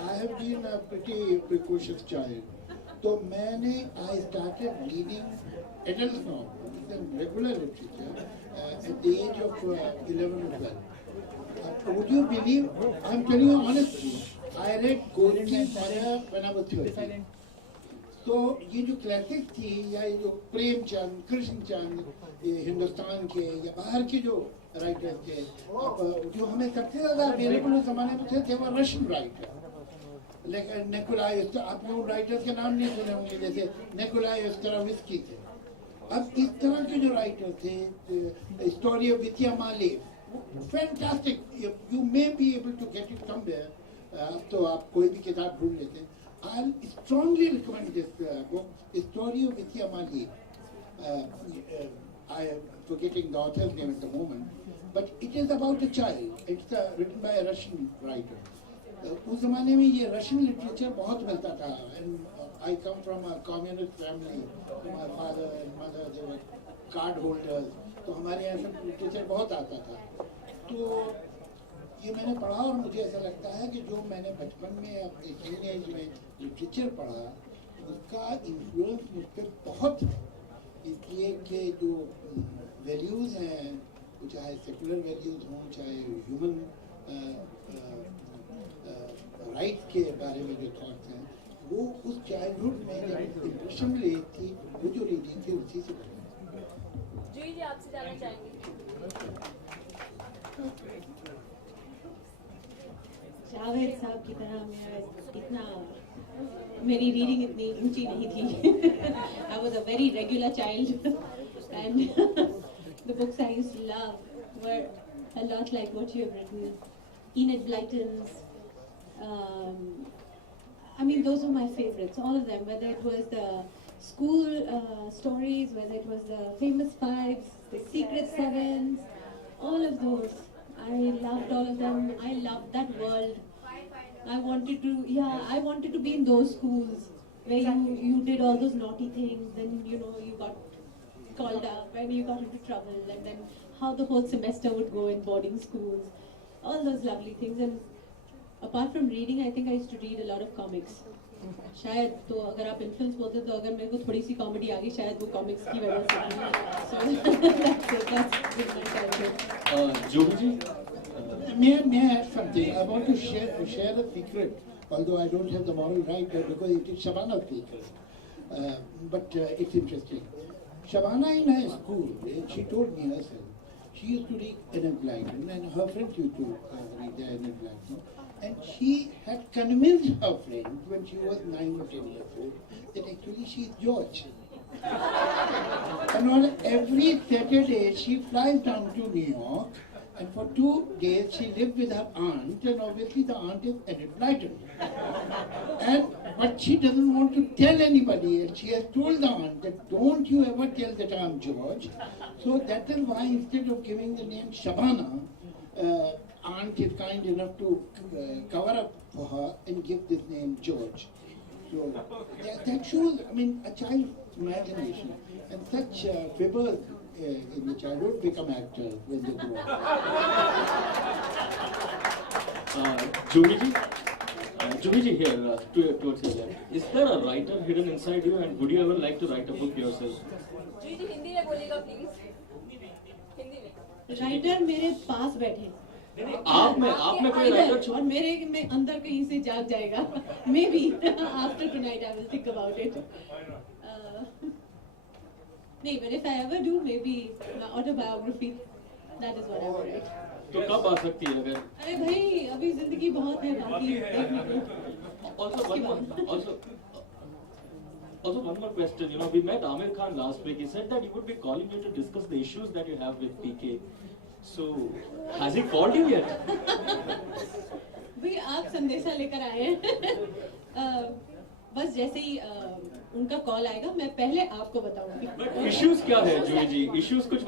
I have been a pretty precocious child. तो मैंने I started reading adult novels and regular literature at the age of 11 or 12. Would you believe? I'm telling you honestly. I read Golgi Maya when I was 13. तो ये जो classic थी या ये जो प्रेमचंद, कृष्णचंद, ये हिंदुस्तान के या बाहर के जो राइटर थे, जो हमें सबसे ज़्यादा अवेलेबल उस ज़माने में थे वो रशियन राइटर. लेकिन निकोलाई, आपने उन राइटर्स के नाम नहीं सुने होंगे, जैसे निकोलाई ओस्ट्राविस्की थे. अब इस तरह के जो राइटर थे, story of Vitya Maleev, fantastic. You may be able to get it somewhere. अब तो आप कोई भी किताब ढूंढ लेते हैं. I'll strongly recommend this book, Story of Vidya Mali. I am forgetting the author's name at the moment, but it is about a child. It's written by a Russian writer. उस ज़माने में ये Russian literature बहुत मिलता था. And I come from a communist family. My father and mother, they were card holders. तो हमारे यहाँ सब literature बहुत आता था. तो ये मैंने पढ़ा और मुझे ऐसा लगता है कि जो मैंने बचपन में अपने टीनेज में लिटरेचर पढ़ा उसका इन्फ्लुएंस मुझ पर बहुत है. इसलिए कि जो वैल्यूज़ हैं, चाहे सेकुलर वैल्यूज़ हों, चाहे ह्यूमन राइट्स के बारे में जो थॉट्स हैं, वो उस चाइल्डहुड में जब इम्प्रेशन ली थी, वो जो रीडिंग थी उसी से जी जी आपसे जानना चाहेंगे. जावेद साहब की तरह मेरी रीडिंग इतनी ऊंची नहीं थी. I was a very regular child and the books I used to love were a lot like what you have written. Enid Blyton's, I mean those were my favorites, all of them, whether it was the school stories, whether it was the famous fives, the secret sevens, all of those. I loved all of them. I loved that world. I wanted to be in those schools where you did all those naughty things, then you got called up and you got into trouble, and then how the whole semester would go in boarding schools, all those lovely things. And apart from reading, I think I used to read a lot of comics. शायद तो अगर आप influence बोलते तो अगर मेरे को थोड़ी सी कॉमेडी आ गई शायद वो कॉमिक्स की वजह से. Jogi ji, may I add something? I want to share a secret, although I don't have the moral right because it is Shabana's secret. But it's interesting. Shabana in her school, she told me herself, she used to read Enid Blyton and her friends used to read Enid Blyton. And she had convinced her friends when she was 9 or 10 years old that actually she is George. And on every Saturday she flies down to New York, and for 2 days she lived with her aunt, and obviously the aunt is Enid Blyton. But she doesn't want to tell anybody, and she has told the aunt that don't you ever tell that I am George. So that is why instead of giving the name Shabana, aunt is kind enough to cover up for her and give this name George. So that shows, I mean, a child's imagination, and such fibers in the childhood become actors when they grow up. Jogi ji here, towards your left. Is there a writer hidden inside you, and would you ever like to write a book yourself? जी जी हिंदी में बोलिएगा please. Hindi में. Writer मेरे पास बैठे आप में कोई writer और मेरे में अंदर कहीं से जाग जाएगा. Maybe after tonight I will think about it. नहीं, but if I ever do, maybe my autobiography. That is what I will write. तो कब आ सकती है अगर? अरे भाई अभी जिंदगी बहुत है बाकी देखने को. Also one more question. You know, we met Amir Khan last week. He said that he would be calling you to discuss the issues that you have with PK. So has he called you yet? भाई आप संदेशा लेकर आए हैं. बस जैसे ही उनका call आएगा मैं पहले आपको बताऊंगी. But issues क्या है जोगी जी? Issues कुछ